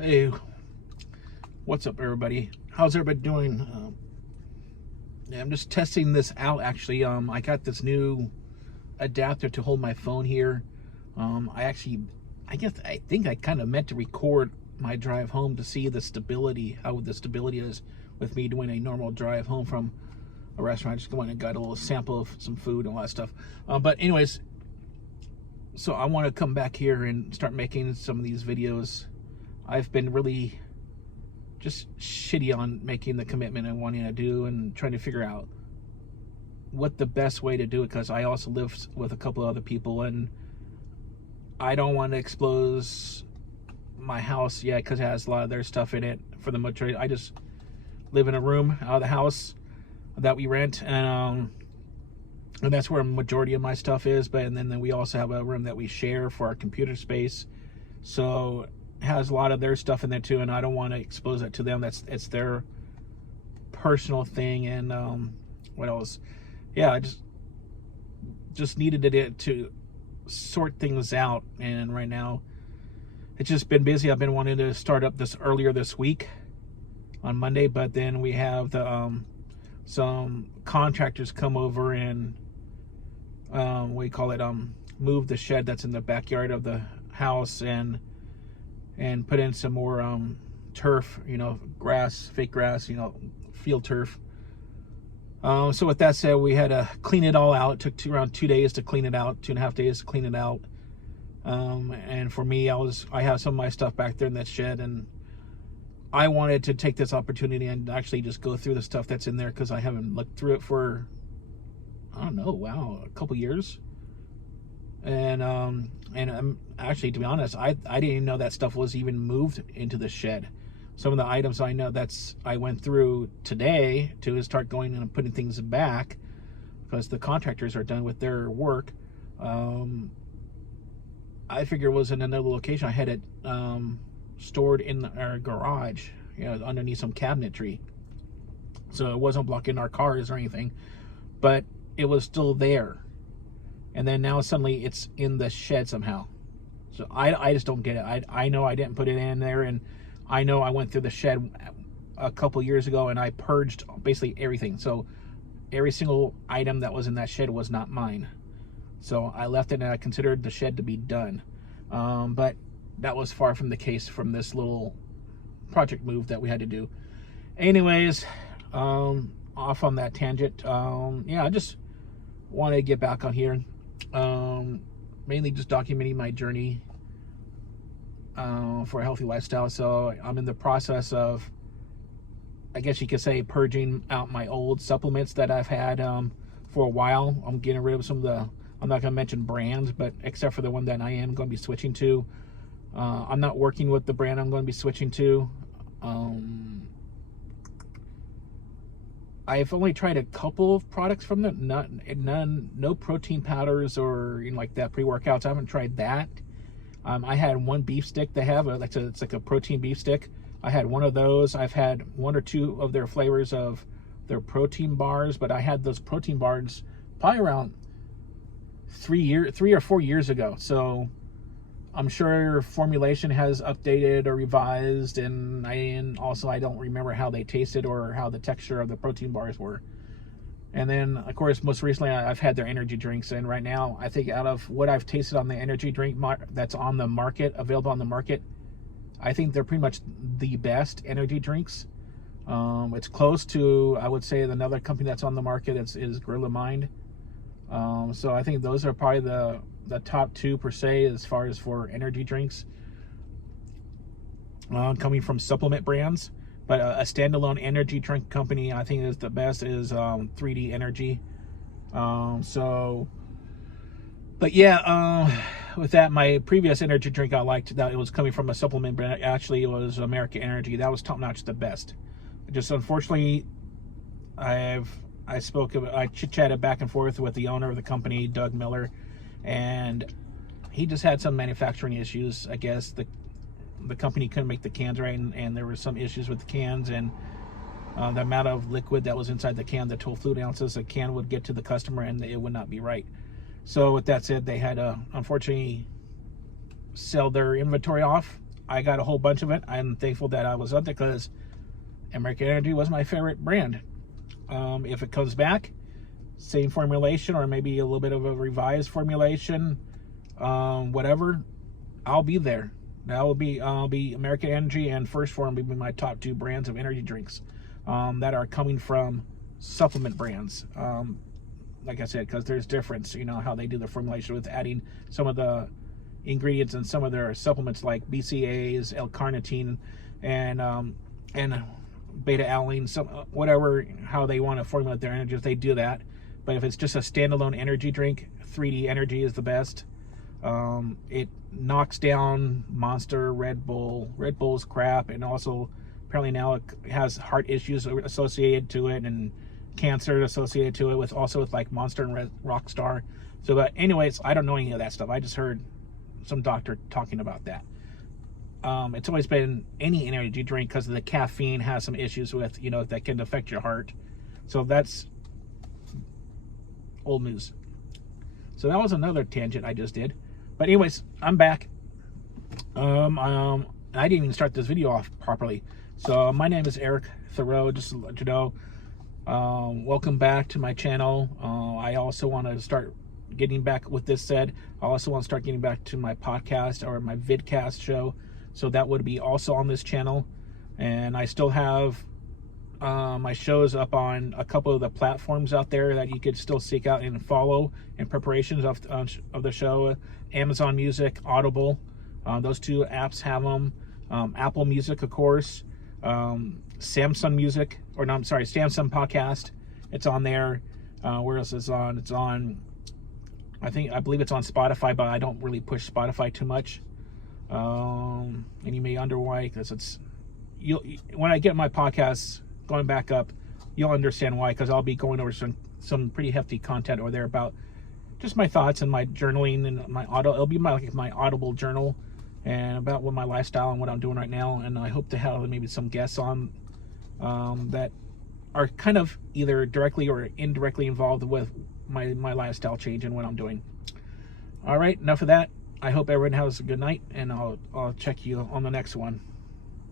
Hey, what's up, everybody? How's everybody doing? Yeah, I'm just testing this out. Actually, I got this new adapter to hold my phone here. I think I kind of meant to record my drive home to see the stability, how the stability is with me doing a normal drive home from a restaurant. I just went and got a little sample of some food and all that stuff. But anyways, so I want to come back here and start making some of these videos. I've been really just shitty on making the commitment and wanting to do and trying to figure out what the best way to do it, because I also live with a couple other people and I don't want to expose my house yet because it has a lot of their stuff in it. For the majority, I just live in a room out of the house that we rent, and that's where a majority of my stuff is. But and then we also have a room that we share for our computer space, so it has a lot of their stuff in there too, and I don't want to expose it to them. It's their personal thing. And what else? Yeah, I just needed it to sort things out, and right now it's just been busy. I've been wanting to start up this earlier this week on Monday, but then we have the some contractors come over and move the shed that's in the backyard of the house and put in some more turf, grass, fake grass, field turf. So with that said, we had to clean it all out. It took around 2 days to clean it out, 2.5 days to clean it out. And for me, I have some of my stuff back there in that shed, and I wanted to take this opportunity and actually just go through the stuff that's in there, because I haven't looked through it for, I don't know, a couple years. And I'm actually, to be honest, I didn't even know that stuff was even moved into the shed. Some of the items I know I went through today to start going and putting things back, because the contractors are done with their work. I figure it was in another location. I had it stored in our garage, underneath some cabinetry, so it wasn't blocking our cars or anything, but it was still there. And then now suddenly it's in the shed somehow. So I just don't get it. I know I didn't put it in there, and I know I went through the shed a couple years ago and I purged basically everything. So every single item that was in that shed was not mine. So I left it, and I considered the shed to be done. But that was far from the case from this little project move that we had to do. Anyways, off on that tangent. Yeah, I just want to get back on here. Mainly just documenting my journey for a healthy lifestyle. So I'm in the process of, I guess you could say, purging out my old supplements that I've had for a while. I'm getting rid of some of the, I'm not going to mention brands, but except for the one that I am going to be switching to. I'm not working with the brand I'm going to be switching to. I've only tried a couple of products from them. No protein powders or like that, pre-workouts. I haven't tried that. I had one beef stick they have. It's like a protein beef stick. I had one of those. I've had one or two of their flavors of their protein bars, but I had those protein bars probably around 3 or 4 years ago. So I'm sure formulation has updated or revised, and also I don't remember how they tasted or how the texture of the protein bars were. And then, of course, most recently I've had their energy drinks, and right now I think out of what I've tasted on the energy drink that's on the market, available on the market, I think they're pretty much the best energy drinks. It's close to, I would say, another company that's on the market is Gorilla Mind. So I think those are probably the top two per se as far as for energy drinks coming from supplement brands. But a standalone energy drink company I think is the best is 3D Energy. But yeah, with that, my previous energy drink I liked, that it was coming from a supplement brand. Actually, it was American Energy. That was top notch, the best. Just unfortunately, I chit-chatted back and forth with the owner of the company, Doug Miller, and he just had some manufacturing issues. I guess the company couldn't make the cans right, and there were some issues with the cans, and the amount of liquid that was inside the can, the 12 fluid ounces a can would get to the customer, and it would not be right. So with that said, they had to unfortunately sell their inventory off. I got a whole bunch of it. I'm thankful that I was up there because American Energy was my favorite brand. If it comes back, same formulation or maybe a little bit of a revised formulation, whatever, I'll be there. I'll be American Energy and First Form will be my top 2 brands of energy drinks that are coming from supplement brands. Like I said, because there's difference, you know, how they do the formulation with adding some of the ingredients in some of their supplements like BCAAs, L-carnitine, and beta-alanine, some whatever, how they want to formulate their energies, they do that. But if it's just a standalone energy drink, 3D Energy is the best. It knocks down Monster, Red Bull. Red Bull's crap, and also apparently now it has heart issues associated to it and cancer associated to it with like Monster and Rockstar. So, but anyways, I don't know any of that stuff. I just heard some doctor talking about that. It's always been any energy drink because the caffeine has some issues with, you know, that can affect your heart. So that's old news. So that was another tangent I just did. But anyways, I'm back. I didn't even start this video off properly. So my name is Eric Thurow, just to let you know. Welcome back to my channel. I also want to start getting back, with this said, I also want to start getting back to my podcast or my vidcast show. So that would be also on this channel. And I still have my shows up on a couple of the platforms out there that you could still seek out and follow in preparations of the show. Amazon Music, Audible, those 2 apps have them. Apple Music, of course. Samsung Music, or no, I'm sorry, Samsung Podcast. It's on there. Where else is it on? It's on, I believe it's on Spotify, but I don't really push Spotify too much. And you may wonder why, because when I get my podcasts going back up, you'll understand why, because I'll be going over some pretty hefty content over there about just my thoughts and my journaling and it'll be my Audible journal and about what my lifestyle and what I'm doing right now. And I hope to have maybe some guests on that are kind of either directly or indirectly involved with my lifestyle change and what I'm doing. All right, enough of that. I hope everyone has a good night, and I'll check you on the next one.